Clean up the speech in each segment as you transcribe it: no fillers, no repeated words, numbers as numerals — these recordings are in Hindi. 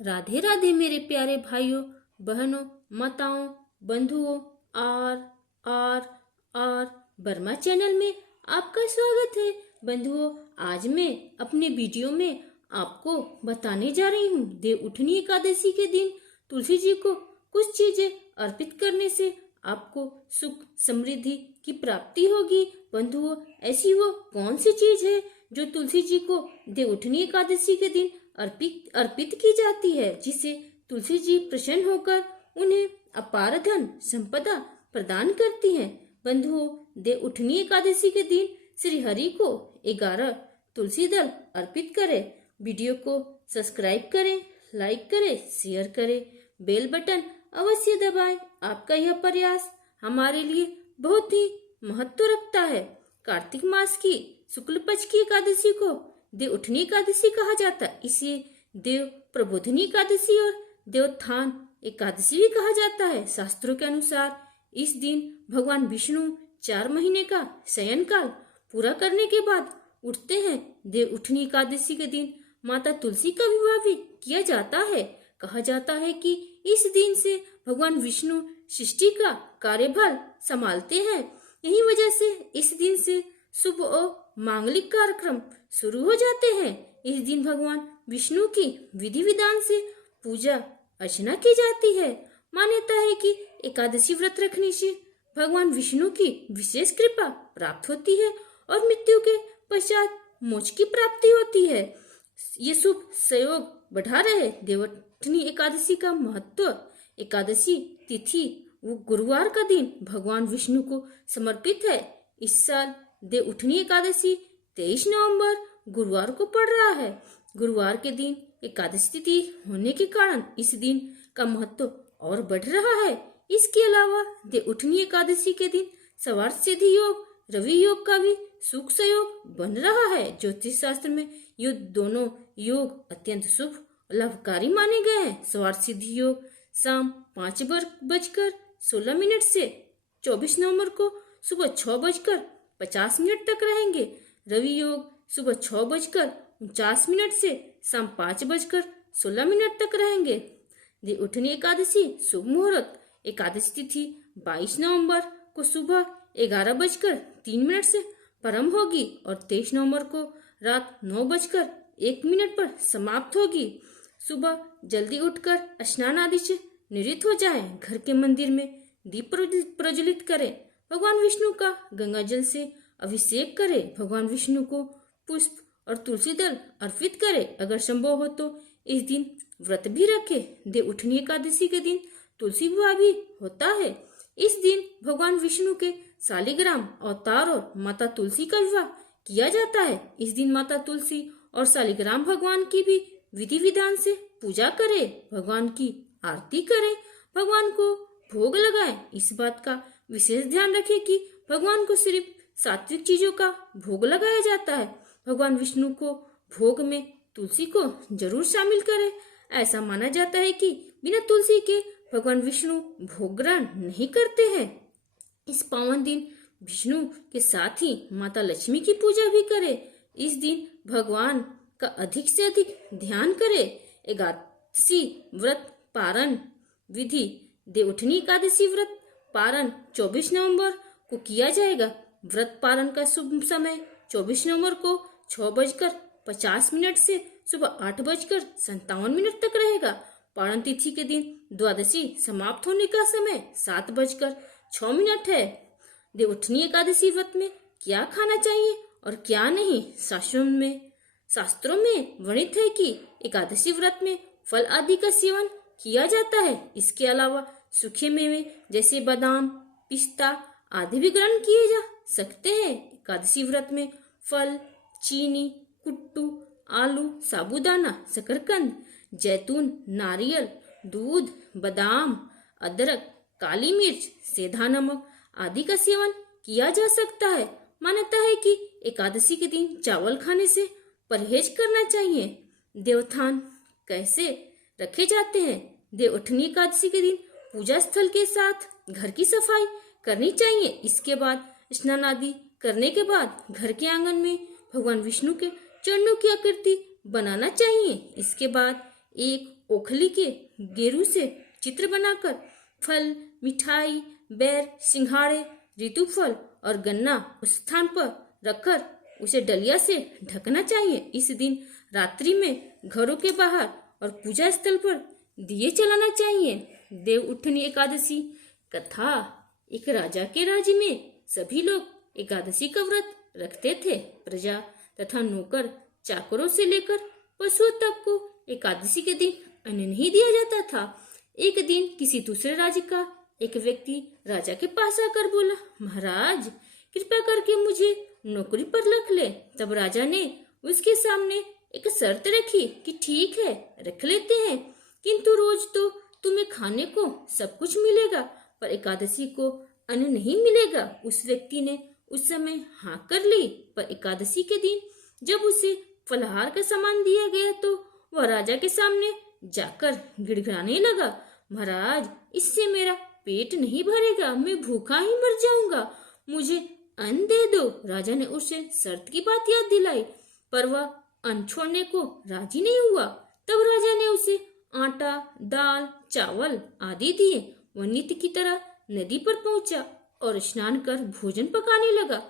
राधे राधे मेरे प्यारे भाइयों, बहनों, माताओं, बंधुओं। आर आर वर्मा चैनल में आपका स्वागत है। बंधुओं, आज मैं अपने वीडियो में आपको बताने जा रही हूँ देव उठनी एकादशी के दिन तुलसी जी को कुछ चीजें अर्पित करने से आपको सुख समृद्धि की प्राप्ति होगी। बंधुओं, ऐसी वो कौन सी चीज है जो तुलसी जी को देव उठनी एकादशी के दिन अर्पित की जाती है, जिससे तुलसी जी प्रसन्न होकर उन्हें अपार धन संपदा प्रदान करती हैं। बंधुओं, देव उठनी एकादशी के दिन श्री हरि को 11 तुलसी दल अर्पित करें। वीडियो को सब्सक्राइब करें, लाइक करें, शेयर करें, बेल बटन अवश्य दबाएं। आपका यह प्रयास हमारे लिए बहुत ही महत्व रखता है। कार्तिक मास की शुक्ल पक्ष की एकादशी को देव उठनी एकादशी कहा जाता है। इसे देव प्रबोधनी एकादशी और देवोत्थान एकादशी भी कहा जाता है। शास्त्रों के अनुसार इस दिन भगवान विष्णु 4 महीने का शयन काल पूरा करने के बाद उठते हैं। देव उठनी एकादशी के दिन माता तुलसी का विवाह भी किया जाता है। कहा जाता है कि इस दिन से भगवान विष्णु सृष्टि का कार्यभार संभालते हैं। यही वजह से इस दिन से शुभ और मांगलिक कार्यक्रम शुरू हो जाते हैं। इस दिन भगवान विष्णु की विधि विधान से पूजा अर्चना की जाती है। मान्यता है कि एकादशी व्रत रखने से भगवान विष्णु की विशेष कृपा प्राप्त होती है और मृत्यु के पश्चात मोक्ष की प्राप्ति होती है। ये शुभ संयोग बढ़ा रहे। देवोत्थनी एकादशी का महत्व। एकादशी तिथि वो गुरुवार का दिन भगवान विष्णु को समर्पित है। इस साल देव उठनी एकादशी 23 नवंबर गुरुवार को पड़ रहा है। गुरुवार के दिन एकादशी तिथि होने के कारण इस दिन का महत्व और बढ़ रहा है। इसके अलावा देव उठनी एकादशी के दिन सवार सिद्धि योग, रवि योग का भी सुख संयोग बन रहा है। ज्योतिष शास्त्र में ये दोनों योग अत्यंत शुभ लाभकारी माने गए हैं। सवार सिद्धि योग शाम 5:16 से 24 नवंबर को सुबह 6:50 तक रहेंगे। रवि योग सुबह 6:49 से शाम 5:16 तक रहेंगे। देव उठनी एकादशी शुभ मुहूर्त। एकादशी तिथि 22 नवंबर को सुबह 11:03 से प्रारंभ होगी और 23 नवंबर को रात 9:01 पर समाप्त होगी। सुबह जल्दी उठकर स्नान आदि से निवृत्त हो जाएं। घर के मंदिर में दीप प्रज्वलित करें। भगवान विष्णु का गंगा जल से अभिषेक करें। भगवान विष्णु को पुष्प और तुलसी दल अर्पित करें। अगर संभव हो तो इस दिन व्रत भी रखें। देव उठनी एकादशी के दिन तुलसी विवाह भी होता है। इस दिन भगवान विष्णु के शालिग्राम अवतार और माता तुलसी का विवाह किया जाता है। इस दिन माता तुलसी और शालिग्राम भगवान की भी विधि विधान से पूजा करें। भगवान की आरती करें। भगवान को भोग लगाएं। इस बात का विशेष ध्यान रखें कि भगवान को सिर्फ सात्विक चीजों का भोग लगाया जाता है। भगवान विष्णु को भोग में तुलसी को जरूर शामिल करें। ऐसा माना जाता है कि बिना तुलसी के भगवान विष्णु भोग ग्रहण नहीं करते हैं। इस पावन दिन विष्णु के साथ ही माता लक्ष्मी की पूजा भी करें। इस दिन भगवान का अधिक से अधिक ध्यान करें। एकादशी व्रत पारण विधि। देव उठनी एकादशी व्रत पारण 24 नवंबर को किया जाएगा। व्रत पारण का शुभ समय 24 नवंबर को 6:50 से सुबह 8:57 तक रहेगा। पारण तिथि के दिन द्वादशी समाप्त होने का समय 7:06 है। देव उठनी एकादशी व्रत में क्या खाना चाहिए और क्या नहीं, शास्त्रों में वर्णित है कि एकादशी व्रत में फल आदि का सेवन किया जाता है। इसके अलावा सूखे मेवे जैसे बादाम, पिस्ता आदि भी ग्रहण किए जा सकते हैं। एकादशी व्रत में फल, चीनी, कुट्टू, आलू, साबूदाना, शकरकंद, जैतून, नारियल, दूध, बादाम, अदरक, काली मिर्च, सेंधा नमक आदि का सेवन किया जा सकता है। मान्यता है कि एकादशी के दिन चावल खाने से परहेज करना चाहिए। देवोत्थान कैसे रखे जाते हैं? देव उठनी एकादशी के दिन पूजा स्थल के साथ घर की सफाई करनी चाहिए। इसके बाद स्नान आदि करने के बाद घर के आंगन में भगवान विष्णु के चरणों की आकृति बनाना चाहिए। इसके बाद एक ओखली के गेरू से चित्र बनाकर फल, मिठाई, बैर, सिंघाड़े, ऋतुफल और गन्ना उस स्थान पर रखकर उसे डलिया से ढकना चाहिए। इस दिन रात्रि में घरों के बाहर और पूजा स्थल पर दिए जलाना चाहिए। देव उठनी एकादशी कथा। एक राजा के राज्य में सभी लोग एकादशी का व्रत रखते थे। प्रजा तथा नौकर चाकरों से लेकर पशुओं तक को एकादशी के दिन अन्न नहीं दिया जाता था। एक दिन किसी दूसरे राज्य का एक व्यक्ति राजा के पास आकर बोला, महाराज कृपा करके मुझे नौकरी पर रख ले। तब राजा ने उसके सामने एक शर्त रखी कि ठीक है, रख लेते हैं, किंतु रोज तो तुम्हें खाने को सब कुछ मिलेगा, पर एकादशी को अन्न नहीं मिलेगा। उस व्यक्ति ने उस समय हाँ कर ली, पर एकादशी के दिन जब उसे फलाहार का सामान दिया गया तो वह राजा के सामने जाकर गिड़गिड़ाने लगा, महाराज इससे मेरा पेट नहीं भरेगा, मैं भूखा ही मर जाऊंगा, मुझे अन्न दे दो। राजा ने उसे शर्त की बात याद दिलाई, पर वह अन्न छोड़ने को राजी नहीं हुआ। तब राजा ने उसे आटा, दाल, चावल आदि दिए। वह नित्य की तरह नदी पर पहुंचा और स्नान कर भोजन पकाने लगा।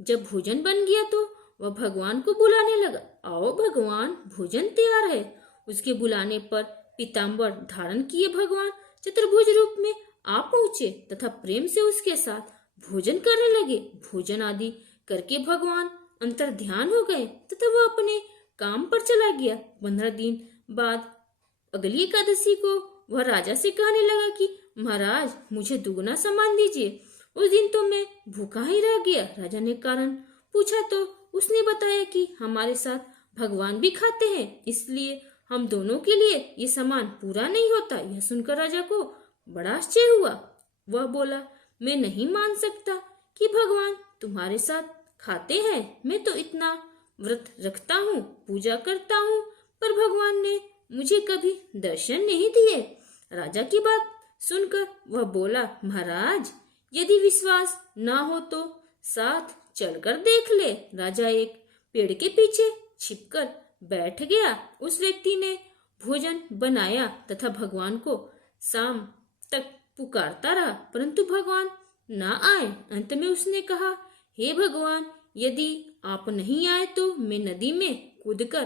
जब भोजन बन गया तो वह भगवान को बुलाने लगा, आओ भगवान, भोजन तैयार है। उसके बुलाने पर पीताम्बर धारण किए भगवान चतुर्भुज रूप में आ पहुंचे तथा प्रेम से उसके साथ भोजन करने लगे। भोजन आदि करके भगवान अंतर ध्यान हो गए तथा वह अपने काम पर चला गया। 15 दिन बाद अगली एकादशी को वह राजा से कहने लगा कि महाराज मुझे दुगना सामान दीजिए। उस दिन तो मैं भूखा ही रह गया। राजा ने कारण पूछा तो उसने बताया कि हमारे साथ भगवान भी खाते हैं, इसलिए हम दोनों के लिए ये सामान पूरा नहीं होता। यह सुनकर राजा को बड़ा आश्चर्य हुआ। वह बोला, मैं नहीं मान सकता कि भगवान तुम्हारे साथ खाते हैं। मैं तो इतना व्रत रखता हूँ, पूजा करता हूँ, पर भगवान ने मुझे कभी दर्शन नहीं दिए। राजा की बात सुनकर वह बोला, महाराज यदि विश्वास ना हो तो साथ चलकर देख ले। राजा एक पेड़ के पीछे छिपकर बैठ गया। उस व्यक्ति ने भोजन बनाया तथा भगवान को शाम तक पुकारता रहा, परंतु भगवान ना आए। अंत में उसने कहा, हे भगवान, यदि आप नहीं आए तो मैं नदी में कूदकर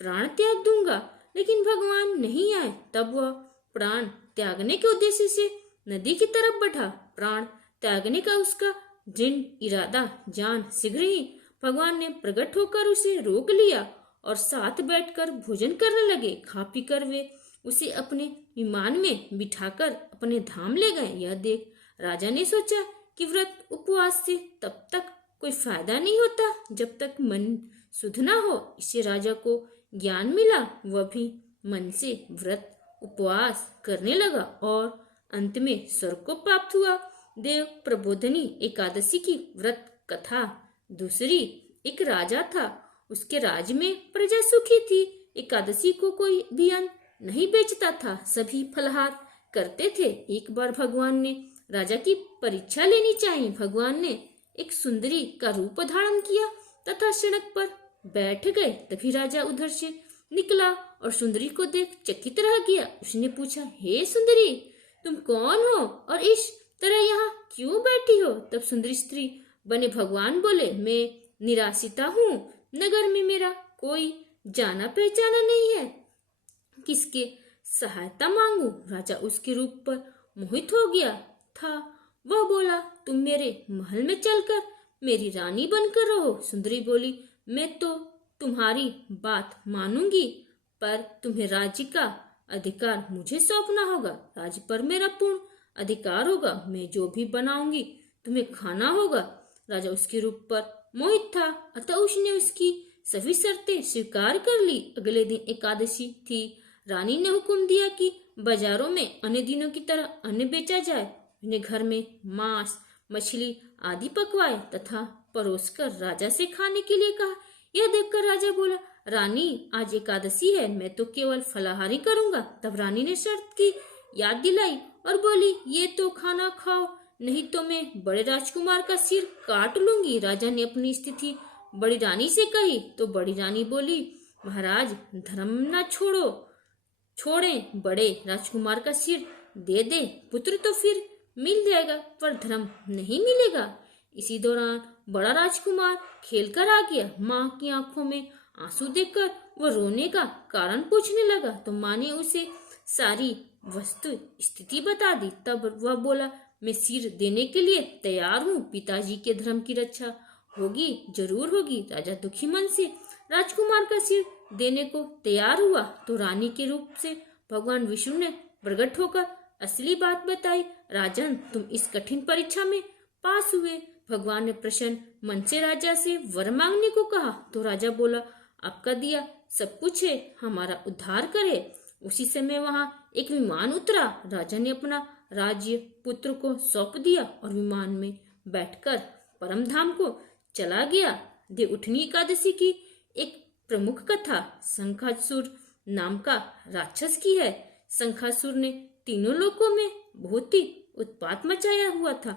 प्राण त्याग दूंगा। लेकिन भगवान नहीं आए। तब वह प्राण त्यागने के उद्देश्य से नदी की तरफ बढ़ा। प्राण त्यागने का उसका दृढ़ इरादा जान शीघ्र ही भगवान ने प्रकट होकर उसे रोक लिया और साथ बैठकर भोजन करने लगे। खा पी कर वे उसे अपने विमान में बिठाकर अपने धाम ले गए। यह देख राजा ने सोचा कि व्रत उपवास से तब तक कोई फायदा नहीं होता जब तक मन शुद्ध ना हो। इससे राजा को ज्ञान मिला। वह भी मन से व्रत उपवास करने लगा और अंत में स्वर्ग को प्राप्त हुआ। देव प्रबोधनी एकादशी की व्रत कथा। दूसरी, एक राजा था, उसके राज्य में प्रजा सुखी थी। एकादशी को कोई भी अन्न नहीं बेचता था, सभी फलाहार करते थे। एक बार भगवान ने राजा की परीक्षा लेनी चाहिए। भगवान ने एक सुंदरी का रूप धारण किया तथा सड़क पर बैठ गए। तभी राजा उधर से निकला और सुंदरी को देख चकित रह गया। उसने पूछा, हे सुंदरी, तुम कौन हो और इस तरह यहाँ क्यों बैठी हो? तब सुंदरी स्त्री बने भगवान बोले, मैं निराशिता हूँ, नगर में मेरा कोई जाना पहचाना नहीं है, किसके सहायता मांगू? राजा उसके रूप पर मोहित हो गया था। वह बोला, तुम मेरे महल में चलकर मेरी रानी बनकर रहो। सुंदरी बोली, मैं तो तुम्हारी बात मानूंगी, पर तुम्हें राज्य का अधिकार मुझे सौंपना होगा। राज्य पर मेरा पूर्ण अधिकार होगा। मैं जो भी बनाऊंगी तुम्हें खाना होगा। राजा उसके रूप पर मोहित था, अतः उसने उसकी सभी शर्तें स्वीकार कर ली। अगले दिन एकादशी थी। रानी ने हुक्म दिया कि बाजारों में अन्य दिनों की तरह अन्न बेचा जाए। उन्हें घर में मांस, मछली आदि पकवाए तथा परोसकर राजा से खाने के लिए कहा। यह देखकर राजा बोला, रानी आज एकादशी है, मैं तो केवल फलाहारी करूंगा। तब रानी ने शर्त की याद दिलाई और बोली, ये तो खाना खाओ, नहीं तो मैं बड़े राजकुमार का सिर काट लूंगी। राजा ने अपनी स्थिति बड़ी रानी से कही तो बड़ी रानी बोली, महाराज धर्म न छोड़ो, छोड़ें बड़े राजकुमार का सिर, दे दे पुत्र तो फिर मिल जाएगा, पर धर्म नहीं मिलेगा। इसी दौरान बड़ा राजकुमार खेलकर आ गया। माँ की आंखों में आंसू देखकर वह रोने का कारण पूछने लगा, तो माँ ने उसे सारी वस्तु स्थिति बता दी। तब वह बोला, मैं सिर देने के लिए तैयार हूँ, पिताजी के धर्म की रक्षा होगी, जरूर होगी। राजा दुखी मन से राजकुमार का सिर देने को तैयार हुआ, तो रानी के रूप से भगवान विष्णु ने प्रकट होकर असली बात बताई। राजन, तुम इस कठिन परीक्षा में पास हुए। भगवान ने प्रसन्न मन से राजा से वर मांगने को कहा, तो राजा बोला, आपका दिया सब कुछ है, हमारा उद्धार करे। उसी समय वहां एक विमान उतरा। राजा ने अपना राज्य पुत्र को सौंप दिया और विमान में बैठकर परम धाम को चला गया। देवउठनी एकादशी की एक प्रमुख कथा शंखासुर नाम का राक्षस की है। शंखासुर ने तीनों लोकों में बहुत ही उत्पात मचाया हुआ था।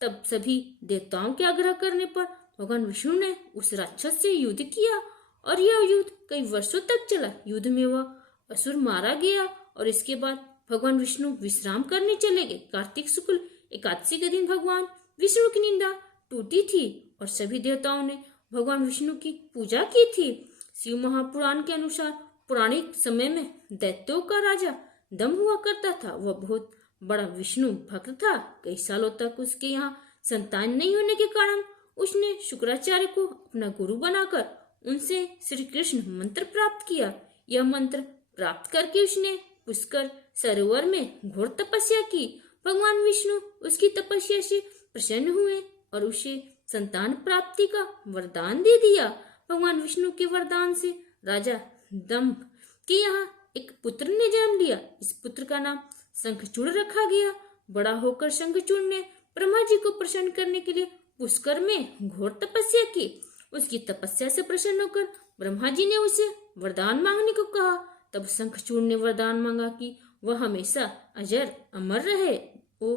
तब सभी देवताओं के आग्रह करने पर भगवान विष्णु ने उस राक्षस से युद्ध किया और यह युद्ध कई वर्षों तक चला। युद्ध में वह असुर मारा गया और इसके बाद भगवान विष्णु विश्राम करने चले गए। कार्तिक शुक्ल एकादशी के दिन भगवान विष्णु की निंदा टूटी थी और सभी देवताओं ने भगवान विष्णु की पूजा की थी। शिव महापुराण के अनुसार पौराणिक समय में दैत्यों का राजा दम हुआ करता था। वह बहुत बड़ा विष्णु भक्त था। कई सालों तक उसके यहाँ संतान नहीं होने के कारण उसने शुक्राचार्य को अपना गुरु बनाकर उनसे श्री कृष्ण मंत्र प्राप्त किया। यह मंत्र प्राप्त करके उसने पुष्कर सरोवर में घोर तपस्या की। भगवान विष्णु उसकी तपस्या से प्रसन्न हुए और उसे संतान प्राप्ति का वरदान दे दिया। भगवान विष्णु के वरदान से राजा दंभ के यहाँ एक पुत्र ने जन्म लिया। इस पुत्र का नाम शंखचूड़ रखा गया। बड़ा होकर शंखचूड़ ने ब्रह्मा जी को प्रसन्न करने के लिए पुष्कर में घोर तपस्या की। उसकी तपस्या से प्रसन्न होकर ब्रह्मा जी ने उसे वरदान मांगने को कहा। तब शंखचूड़ ने वरदान मांगा कि वह हमेशा अजर अमर रहे, वो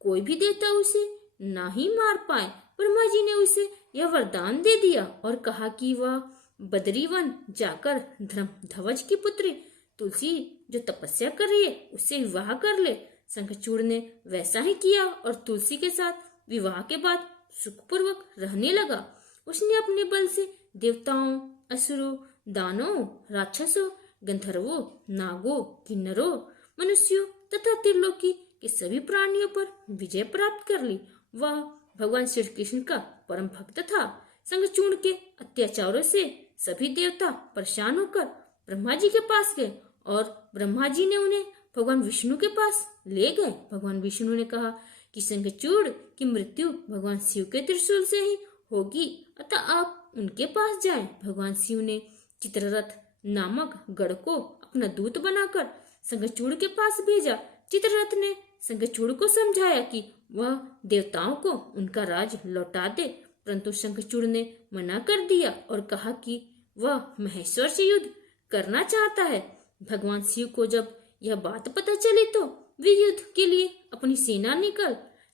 कोई भी देवता उसे ना ही मार पाए। ब्रह्मा जी ने उसे यह वरदान दे दिया और कहा कि वह बद्रीवन जाकर धर्मध्वज की पुत्री तुलसी जो तपस्या कर रही है उससे विवाह कर ले। शंखचूड़ ने वैसा ही किया और तुलसी के साथ विवाह के बाद सुखपूर्वक रहने लगा। उसने अपने बल से देवताओं, असुरों, दानवों, राक्षसों, गंधर्वों, नागों, किन्नरों, मनुष्यों तथा त्रिलोकी के सभी प्राणियों पर विजय प्राप्त कर ली। वह भगवान श्री कृष्ण का परम भक्त था। शंखचूड़ के अत्याचारों से सभी देवता परेशान होकर ब्रह्मा जी के पास गए और ब्रह्मा जी ने उन्हें भगवान विष्णु के पास ले गए। भगवान विष्णु ने कहा कि शंखचूड़ की मृत्यु भगवान शिव के त्रिशूल से ही होगी, अतः आप उनके पास जाएं। भगवान शिव ने चित्ररथ नामक गढ़ को अपना दूत बनाकर शंखचूड़ के पास भेजा। चित्ररथ ने शंखचूड़ को समझाया कि वह देवताओं को उनका राज लौटा दे, परंतु शंखचूड़ ने मना कर दिया और कहा कि वह महेश्वर से युद्ध करना चाहता है। भगवान शिव को जब यह बात पता चली तो वे युद्ध के लिए अपनी सेना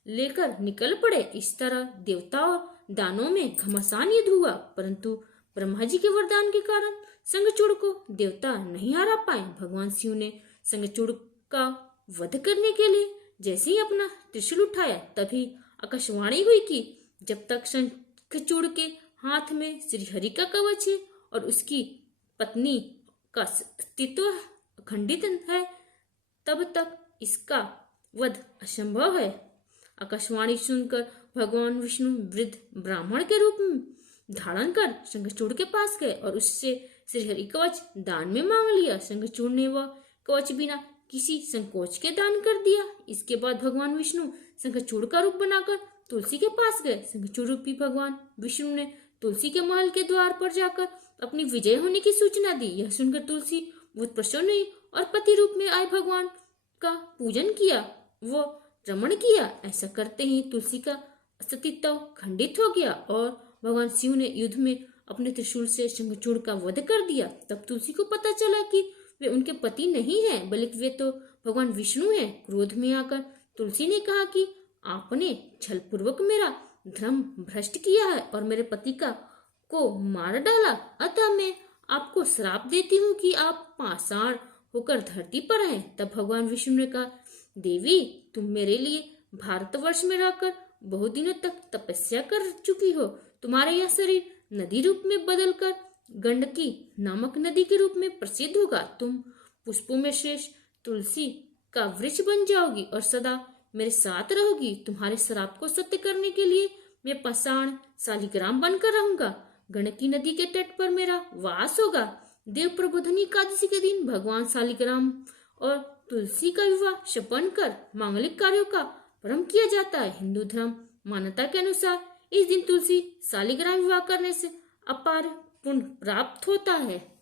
लेकर निकल पड़े। इस तरह देवता और दानों में घमासान युद्ध हुआ, परंतु ब्रह्मा जी के वरदान के कारण शंखचूड़ को देवता नहीं हरा पाए। भगवान शिव ने शंखचूड़ का वध करने के लिए जैसे ही अपना त्रिशूल उठाया तभी आकाशवाणी हुई कि जब तक शंखचूड़ के हाथ में श्री हरि का कवच है और उसकी पत्नी का अस्तित्व अखंडित है, तब तक इसका वध असंभव है। आकाशवाणी सुनकर भगवान विष्णु वृद्ध ब्राह्मण के रूप में धारण कर शंखचूड़ के पास गए और उससे श्रीहरि कवच दान में मांग लिया। शंखचूड़ ने वह कवच बिना किसी संकोच के दान कर दिया। इसके बाद भगवान विष्णु शंखचूड़ का रूप बनाकर तुलसी के पास गए। शंखचूड़ रूपी भगवान विष्णु ने तुलसी के महल के द्वार पर जाकर अपनी विजय होने की सूचना दी। यह सुनकर तुलसी बहुत प्रसन्न हुई और पति रूप में आए भगवान का पूजन किया, वो रमण किया। ऐसा करते ही तुलसी का अस्तित्व खंडित हो गया और भगवान शिव ने युद्ध में अपने त्रिशूल से शंखचूड़ का वध कर दिया। तब तुलसी को पता चला कि वे उनके पति नहीं हैं, बल्कि वे तो भगवान विष्णु हैं। क्रोध में आकर तुलसी ने कहा कि आपने छलपूर्वक मेरा धर्म भ्रष्ट किया है और मेरे पति को मार डाला, अतः मैं आपको श्राप देती हूँ कि आप पाषाण होकर धरती पर आए। तब भगवान विष्णु ने कहा, देवी, तुम मेरे लिए भारतवर्ष में रहकर बहुत दिनों तक तपस्या कर चुकी हो। तुम्हारा यह शरीर नदी रूप में बदलकर गंडकी नामक नदी के रूप में प्रसिद्ध होगा। तुम पुष्पों में श्रेष्ठ तुलसी का वृक्ष बन जाओगी और सदा मेरे साथ रहोगी। तुम्हारे श्राप को सत्य करने के लिए मैं पाषाण शालिग्राम बनकर रहूंगा। गंडकी नदी के तट पर मेरा वास होगा। देव प्रबोधनी एकादशी के दिन भगवान शालिग्राम और तुलसी का विवाह संपन्न कर मांगलिक कार्यों का प्रारंभ किया जाता है। हिंदू धर्म मान्यता के अनुसार इस दिन तुलसी शालिग्राम विवाह करने से अपार पुण्य प्राप्त होता है।